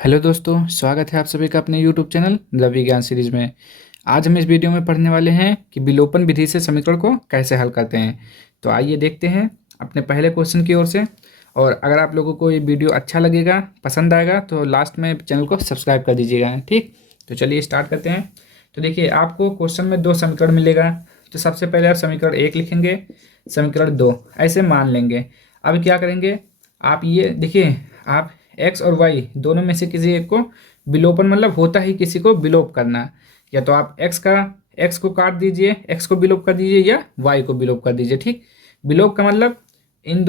Hello दोस्तों, स्वागत है आप सभी का अपने यूट्यूब चैनल द विज्ञान सीरीज में। आज हम इस वीडियो में पढ़ने वाले हैं कि विलोपन विधि से समीकरण को कैसे हल करते हैं। तो आइए देखते हैं अपने पहले क्वेश्चन की ओर से। और अगर आप लोगों को ये वीडियो अच्छा लगेगा, पसंद आएगा, तो लास्ट में चैनल को सब्सक्राइब कर दीजिएगा। ठीक, तो चलिए स्टार्ट करते हैं। तो देखिए, आपको क्वेश्चन में दो समीकरण मिलेगा। तो सबसे पहले आप समीकरण 1 लिखेंगे, समीकरण 2 ऐसे मान लेंगे। अब क्या करेंगे, आप ये देखिए, आप एक्स और वाई दोनों में से किसी एक को विलोपन, मतलब होता ही किसी को विलोप करना। या तो आप एक्स को काट दीजिए, एक्स को विलोप कर दीजिए, या वाई को विलोप कर दीजिए। ठीक, विलोप का मतलब इन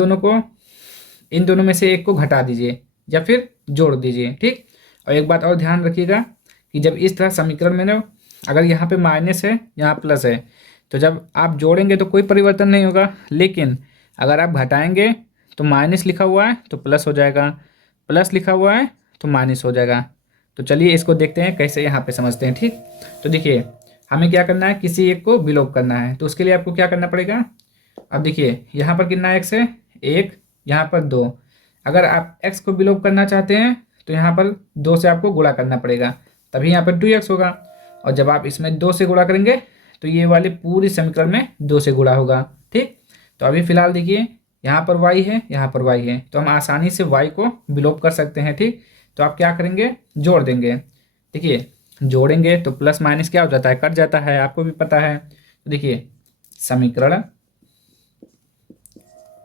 दोनों में से एक को घटा दीजिए या फिर जोड़ दीजिए। ठीक, और एक बात और ध्यान रखिएगा कि जब इस तरह समीकरण में ना, अगर यहाँ पे माइनस है, यहाँ प्लस है, तो जब आप जोड़ेंगे तो कोई परिवर्तन नहीं होगा। लेकिन अगर आप घटाएंगे तो माइनस लिखा हुआ है तो प्लस हो जाएगा, प्लस लिखा हुआ है तो माइनस हो जाएगा। तो चलिए इसको देखते हैं कैसे यहाँ पे समझते हैं। ठीक, तो देखिए, हमें क्या करना है, किसी एक को विलोप करना है। तो उसके लिए आपको क्या करना पड़ेगा। अब देखिए, यहाँ पर कितना एक्स है, एक, यहाँ पर दो। अगर आप एक्स को विलोप करना चाहते हैं तो यहाँ पर दो से आपको गुणा करना पड़ेगा, तभी यहाँ पर 2x होगा। और जब आप इसमें दो से गुणा करेंगे तो ये वाले पूरी समीकरण में दो से गुणा होगा। ठीक, तो अभी फिलहाल देखिए, यहाँ पर y है, यहाँ पर y है, तो हम आसानी से y को विलोप कर सकते हैं। ठीक, तो आप क्या करेंगे, जोड़ देंगे। देखिए, जोड़ेंगे तो प्लस माइनस क्या हो जाता है, कट जाता है, आपको भी पता है। तो देखिए, समीकरण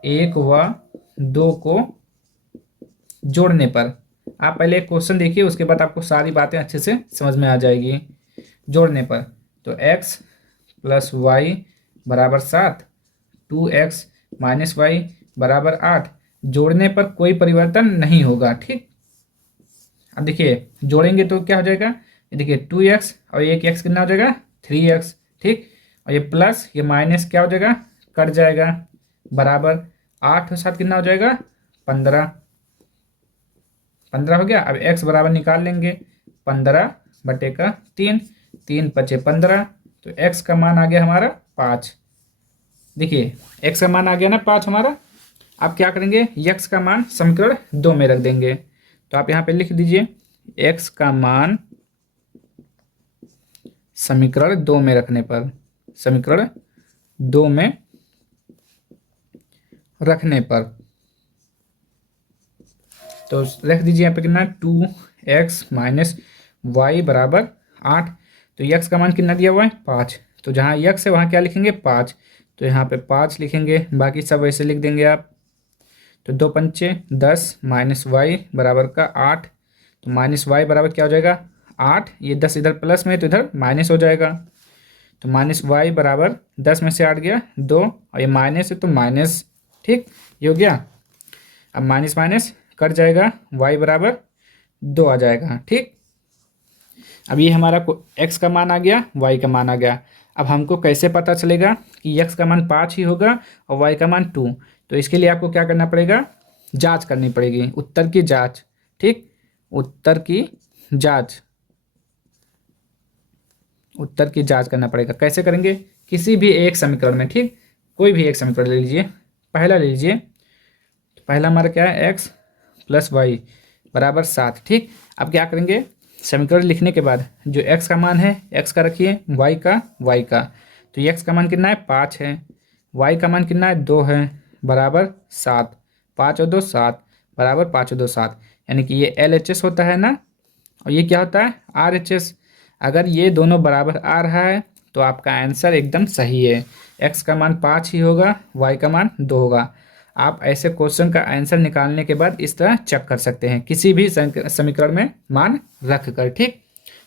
1 व 2 को जोड़ने पर, आप पहले एक क्वेश्चन देखिए, उसके बाद आपको सारी बातें अच्छे से समझ में आ जाएगी। जोड़ने पर तो x प्लस वाई बराबर 7, 2x माइनस वाई बराबर 8। जोड़ने पर कोई परिवर्तन नहीं होगा। ठीक, अब देखिए, जोड़ेंगे तो क्या हो जाएगा, ये देखिए 2x और एक x कितना हो जाएगा, 3x। ठीक, और ये प्लस ये माइनस क्या हो जाएगा, कट जाएगा, बराबर 8 और 7 कितना हो जाएगा, 15। 15 हो गया। अब x बराबर निकाल लेंगे, 15/3, 3 पचे 15, तो x का मान आ गया हमारा 5। देखिए, x का मान आ गया ना 5 हमारा। आप क्या करेंगे, x का मान समीकरण 2 में रख देंगे। तो आप यहाँ पे लिख दीजिए, x का मान समीकरण 2 में रखने पर, समीकरण 2 में रखने पर, तो रख दीजिए यहाँ पे कितना, 2x माइनस वाई बराबर 8। तो x का मान कितना दिया हुआ है, 5। तो जहाँ x है वहाँ क्या लिखेंगे, 5। तो यहाँ पे 5 लिखेंगे, बाकी सब वैसे लिख देंगे आप। तो 2 पंचे 10 माइनस वाई बराबर का 8। तो माइनस वाई बराबर क्या हो जाएगा, 8। ये 10 इधर प्लस में तो इधर माइनस हो जाएगा। तो माइनस वाई बराबर 10 में से 8 गया 2, और ये माइनस है तो माइनस। ठीक, ये हो गया। अब माइनस माइनस कट जाएगा, y बराबर 2 आ जाएगा। ठीक, अब ये हमारा x का मान आ गया, y का मान आ गया। अब हमको कैसे पता चलेगा कि x का मान 5 ही होगा और y का मान 2। तो इसके लिए आपको क्या करना पड़ेगा, जांच करनी पड़ेगी, उत्तर की जांच। ठीक, उत्तर की जांच, उत्तर की जांच करना पड़ेगा। कैसे करेंगे, किसी भी एक समीकरण में। ठीक, कोई भी एक समीकरण ले लीजिए, पहला ले लीजिए। तो पहला हमारा क्या है, x प्लस वाई बराबर 7। ठीक, अब क्या करेंगे, समीकरण लिखने के बाद जो x का मान है x का रखिए, y का y का। तो x का मान कितना है, 5 है, y का मान कितना है, 2 है, बराबर 7। 5 और 2 7, बराबर 5 और 2 7, यानी कि ये LHS होता है ना, और ये क्या होता है, RHS। अगर ये दोनों बराबर आ रहा है तो आपका आंसर एकदम सही है। x का मान 5 ही होगा, y का मान 2 होगा। आप ऐसे क्वेश्चन का आंसर निकालने के बाद इस तरह चेक कर सकते हैं, किसी भी समीकरण में मान रख कर। ठीक,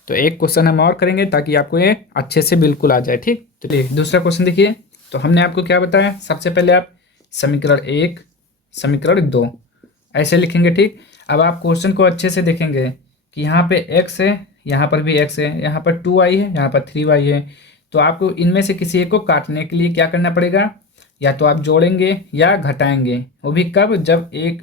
तो एक क्वेश्चन हम और करेंगे ताकि आपको ये अच्छे से बिल्कुल आ जाए। ठीक, तो चलिए दूसरा क्वेश्चन देखिए। तो हमने आपको क्या बताया, सबसे पहले आप समीकरण 1 समीकरण 2 ऐसे लिखेंगे। ठीक, अब आप क्वेश्चन को अच्छे से देखेंगे कि यहाँ पे x है, यहाँ पर भी x है, यहाँ पर 2y है, यहाँ पर 3y है। तो आपको इनमें से किसी एक को काटने के लिए क्या करना पड़ेगा, या तो आप जोड़ेंगे या घटाएंगे। वो भी कब, जब एक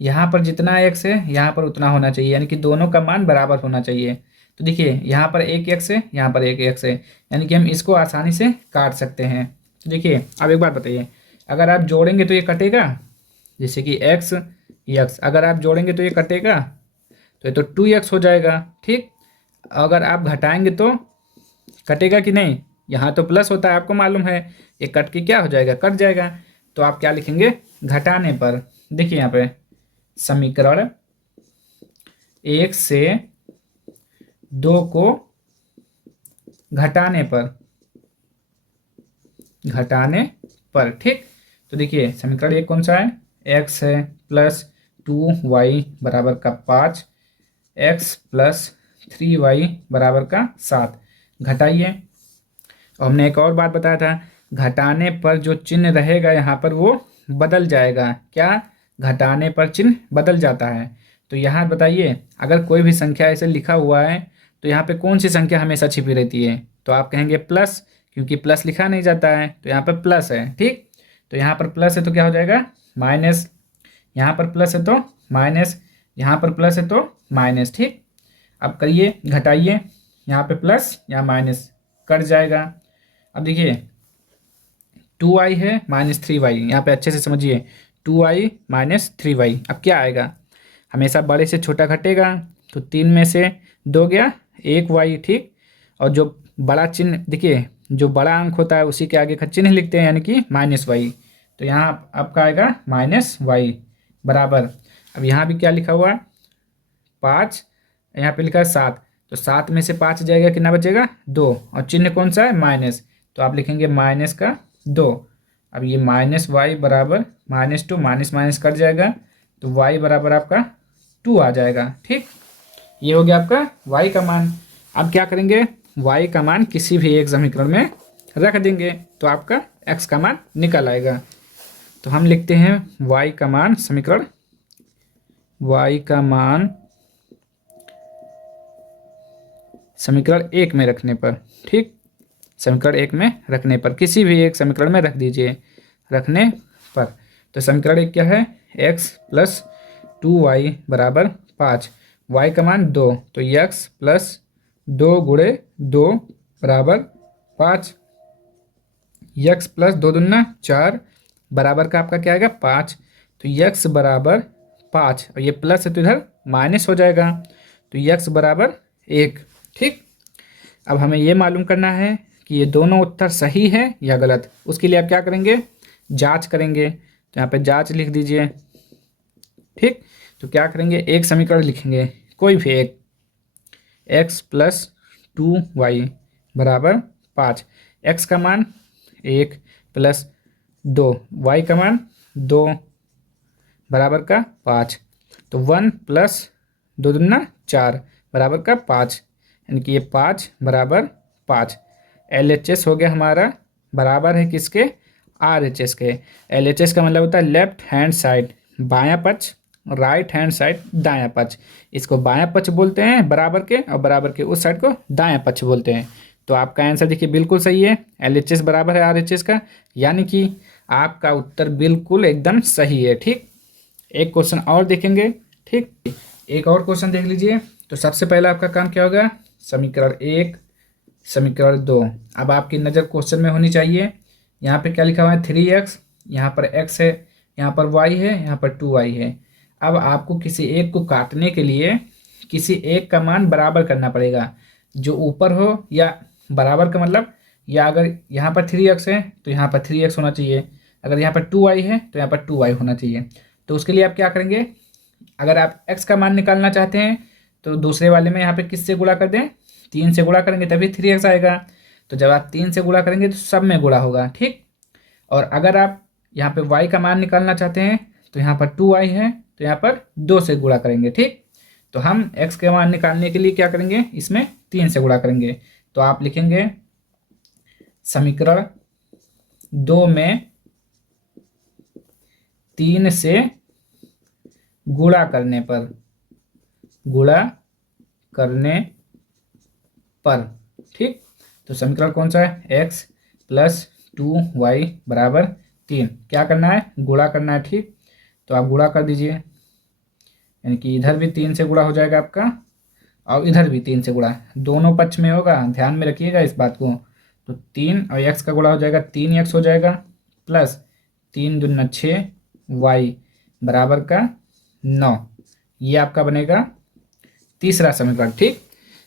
यहाँ पर जितना x है यहाँ पर उतना होना चाहिए, यानी कि दोनों का मान बराबर होना चाहिए। तो देखिए, यहाँ पर एक x है, यहाँ पर एक x है, यानी कि हम इसको आसानी से काट सकते हैं। तो देखिए, अब एक बात बताइए, अगर आप जोड़ेंगे तो ये कटेगा, जैसे कि x अगर आप जोड़ेंगे तो ये कटेगा। तो ये तो 2x हो जाएगा। ठीक, अगर आप घटाएंगे तो कटेगा कि नहीं, यहाँ तो प्लस होता है आपको मालूम है, ये कट के क्या हो जाएगा, कट जाएगा। तो आप क्या लिखेंगे, घटाने पर। देखिए यहाँ पे समीकरण 1 से 2 को घटाने पर, घटाने पर। ठीक, तो देखिए समीकरण 1 कौन सा है, x है प्लस 2y बराबर का 5, x प्लस 3y बराबर का 7। घटाइए। और हमने एक और बात बताया था, घटाने पर जो चिन्ह रहेगा यहाँ पर वो बदल जाएगा। क्या, घटाने पर चिन्ह बदल जाता है। तो यहाँ बताइए, अगर कोई भी संख्या ऐसे लिखा हुआ है तो यहाँ पे कौन सी संख्या हमेशा छिपी रहती है, तो आप कहेंगे प्लस, क्योंकि प्लस लिखा नहीं जाता है, तो यहाँ पर प्लस है। ठीक, तो यहाँ पर प्लस है तो क्या हो जाएगा, माइनस, यहाँ पर प्लस है तो माइनस, यहाँ पर प्लस है तो माइनस। ठीक, अब करिए, घटाइए, यहाँ पे प्लस यहाँ माइनस, कट जाएगा। अब देखिए 2y है माइनस 3y, यहाँ पे अच्छे से समझिए, 2y माइनस 3y। अब क्या आएगा, हमेशा बड़े से छोटा घटेगा, तो 3 में से 2 गया 1y। ठीक, और जो बड़ा चिन्ह देखिए, जो बड़ा अंक होता है उसी के आगे का चिन्ह लिखते हैं, यानी कि माइनस वाई। तो यहाँ आपका आएगा माइनस वाई बराबर, अब यहाँ भी क्या लिखा हुआ है 5, यहाँ पे लिखा है 7, तो 7 में से 5 जाएगा, कितना बचेगा 2, और चिन्ह कौन सा है माइनस, तो आप लिखेंगे माइनस का 2। अब ये माइनस वाई बराबर -2, माइनस माइनस कट जाएगा, तो वाई बराबर आपका 2 आ जाएगा। ठीक, ये हो गया आपका वाई का मान। अब क्या करेंगे, वाई का मान किसी भी एक समीकरण में रख देंगे तो आपका एक्स का मान निकल आएगा। तो हम लिखते हैं वाई का मान, समीकरण वाई का मान समीकरण 1 में रखने पर। ठीक, समीकरण 1 में रखने पर, किसी भी एक समीकरण में रख दीजिए, रखने पर। तो समीकरण 1 क्या है, x प्लस 2y बराबर 5, y का मान 2, तो x प्लस 2 गुणे 2 बराबर 5, x प्लस 2 दूना 4 बराबर का आपका क्या आएगा 5, तो x बराबर 5, और ये प्लस है तो इधर माइनस हो जाएगा, तो x बराबर 1। ठीक, अब हमें ये मालूम करना है कि ये दोनों उत्तर सही है या गलत। उसके लिए आप क्या करेंगे, जांच करेंगे, तो यहाँ पे जांच लिख दीजिए। ठीक, तो क्या करेंगे, एक समीकरण लिखेंगे, कोई भी एक, x प्लस 2y बराबर 5, x का मान 1 प्लस 2, y का मान 2 बराबर का 5, तो 1 प्लस 2 दूना 4 बराबर का 5, यानी कि ये 5 बराबर 5। LHS हो गया हमारा, बराबर है किसके, RHS के। LHS का मतलब होता है लेफ्ट हैंड साइड, बायां पक्ष, राइट हैंड साइड दायां पक्ष। इसको बायां पक्ष बोलते हैं बराबर के, और बराबर के उस साइड को दायां पक्ष बोलते हैं। तो आपका आंसर देखिए बिल्कुल सही है, LHS बराबर है RHS का, यानी कि आपका उत्तर बिल्कुल एकदम सही है। ठीक, एक क्वेश्चन और देखेंगे। ठीक, एक और क्वेश्चन देख लीजिए। तो सबसे पहले आपका काम क्या होगा, समीकरण 1, समीकरण 2। अब आपकी नज़र क्वेश्चन में होनी चाहिए। यहाँ पे क्या लिखा हुआ है 3x, यहाँ पर x है, यहाँ पर y है, यहाँ पर 2y है। अब आपको किसी एक को काटने के लिए किसी एक का मान बराबर करना पड़ेगा, जो ऊपर हो, या बराबर का मतलब, या अगर यहाँ पर 3x है तो यहाँ पर 3x होना चाहिए, अगर यहाँ पर 2y है तो यहाँ पर 2y होना चाहिए। तो उसके लिए आप क्या करेंगे, अगर आप x का मान निकालना चाहते हैं तो दूसरे वाले में यहाँ पे किससे गुणा कर दें, 3 से गुणा करेंगे तभी 3x आएगा। तो जब आप 3 से गुणा करेंगे तो सब में गुणा होगा। ठीक, और अगर आप यहाँ पे y का मान निकालना चाहते हैं तो यहाँ पर 2y है, तो यहाँ पर 2 से गुणा करेंगे। ठीक, तो हम x के मान निकालने के लिए क्या करेंगे, इसमें 3 से गुणा करेंगे। तो आप लिखेंगे समीकरण 2 में 3 से गुणा करने पर, गुणा करने पर। ठीक, तो समीकरण कौन सा है, x प्लस 2y बराबर 3, क्या करना है, गुणा करना है। ठीक, तो आप गुणा कर दीजिए, यानी कि इधर भी 3 से गुणा हो जाएगा आपका, और इधर भी 3 से गुणा, दोनों पक्ष में होगा, ध्यान में रखिएगा इस बात को। तो 3 और x का गुणा हो जाएगा, 3x हो जाएगा, प्लस 3 दूना 6 y बराबर का 9, ये आपका बनेगा तीसरा समीकरण, ठीक।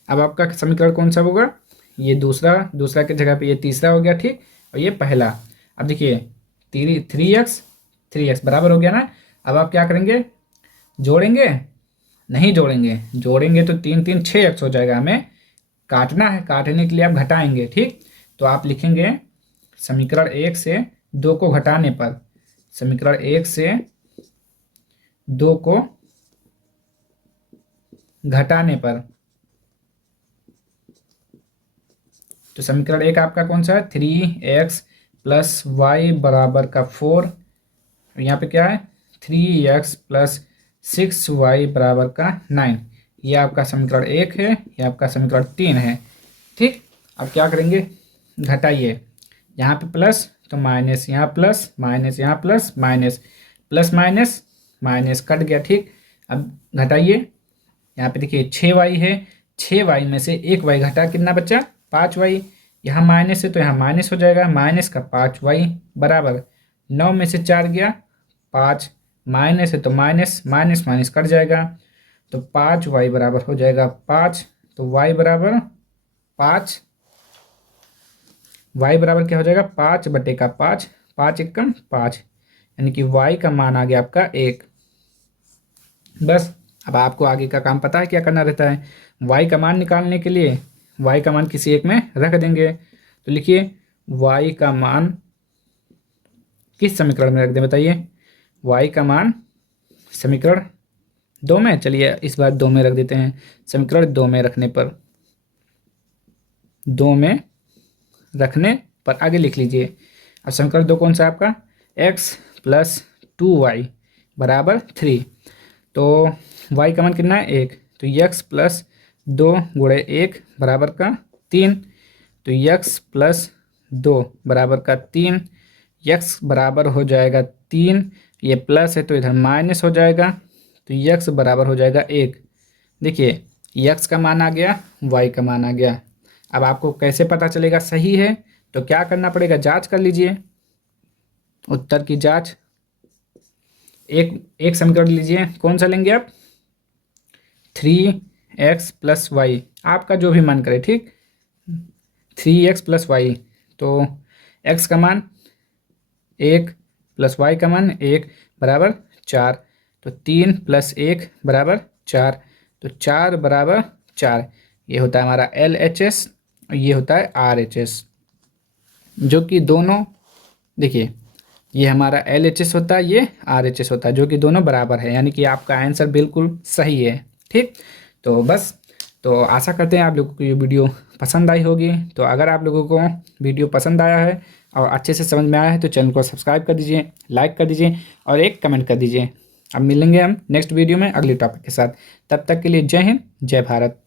अब आपका समीकरण कौन सा होगा, ये दूसरा की जगह पे ये तीसरा हो गया, ठीक, और ये पहला। अब देखिए 3x बराबर हो गया ना। अब आप क्या करेंगे, जोड़ेंगे, नहीं जोड़ेंगे तो 3 6x हो जाएगा। हमें काटना है, काटने के लिए आप घटाएंगे, ठीक। तो आप लिखेंगे समीकरण 1 से 2 को घटाने पर, समीकरण 1 से 2 को घटाने पर, तो समीकरण 1 आपका कौन सा है, 3x प्लस वाई बराबर का 4। यहाँ पे क्या है, 3x प्लस 6y बराबर का 9। ये आपका समीकरण 1 है, ये आपका समीकरण 3 है, ठीक। अब क्या करेंगे, घटाइए, यहाँ पे प्लस तो माइनस, यहाँ प्लस माइनस, यहाँ plus minus, plus minus minus cut गया, ठीक। अब घटाइए, यहाँ पे देखिए 6y है, 6y में से 1y घटा, कितना बचा, 5y। यहाँ माइनस है तो यहाँ माइनस हो जाएगा, माइनस का 5y बराबर 9 में से 4 गया 5, माइनस है तो माइनस माइनस माइनस कट जाएगा, तो 5y बराबर हो जाएगा 5। तो y बराबर 5, y बराबर क्या हो जाएगा, 5/5, 5 एकम 5, यानी कि y का मान आ गया आपका 1। बस अब आपको आगे का काम पता है क्या करना रहता है। y का मान निकालने के लिए y का मान किसी एक में रख देंगे, तो लिखिए y का मान किस समीकरण में रख दें बताइए, y का मान समीकरण 2 में, चलिए इस बार 2 में रख देते हैं। समीकरण 2 में रखने पर, 2 में रखने पर आगे लिख लीजिए। अब समीकरण 2 कौन सा है आपका, x प्लस 2y बराबर 3। तो y का मान कितना है 1, तो x प्लस 2 गुणे 1 बराबर का 3। तो x प्लस 2 बराबर का 3, x बराबर हो जाएगा 3, ये प्लस है तो इधर माइनस हो जाएगा, तो x बराबर हो जाएगा 1। देखिए x का मान आ गया, y का मान आ गया। अब आपको कैसे पता चलेगा सही है, तो क्या करना पड़ेगा, जांच कर लीजिए, उत्तर की जांच। एक समीकरण लीजिए, कौन सा लेंगे आप, 3x प्लस वाई, आपका जो भी मन करे, ठीक। 3x प्लस वाई, तो x का मान 1 प्लस y का मान 1 बराबर 4, तो 3 प्लस 1 बराबर 4, तो 4 बराबर 4। ये होता है हमारा LHS और ये होता है RHS, जो कि दोनों, देखिए ये हमारा LHS होता है, ये RHS होता है, जो कि दोनों बराबर है, यानी कि आपका आंसर बिल्कुल सही है, ठीक। तो बस, तो आशा करते हैं आप लोगों को ये वीडियो पसंद आई होगी। तो अगर आप लोगों को वीडियो पसंद आया है और अच्छे से समझ में आया है तो चैनल को सब्सक्राइब कर दीजिए, लाइक कर दीजिए और एक कमेंट कर दीजिए। अब मिलेंगे हम नेक्स्ट वीडियो में अगले टॉपिक के साथ, तब तक के लिए जय हिंद, जय भारत।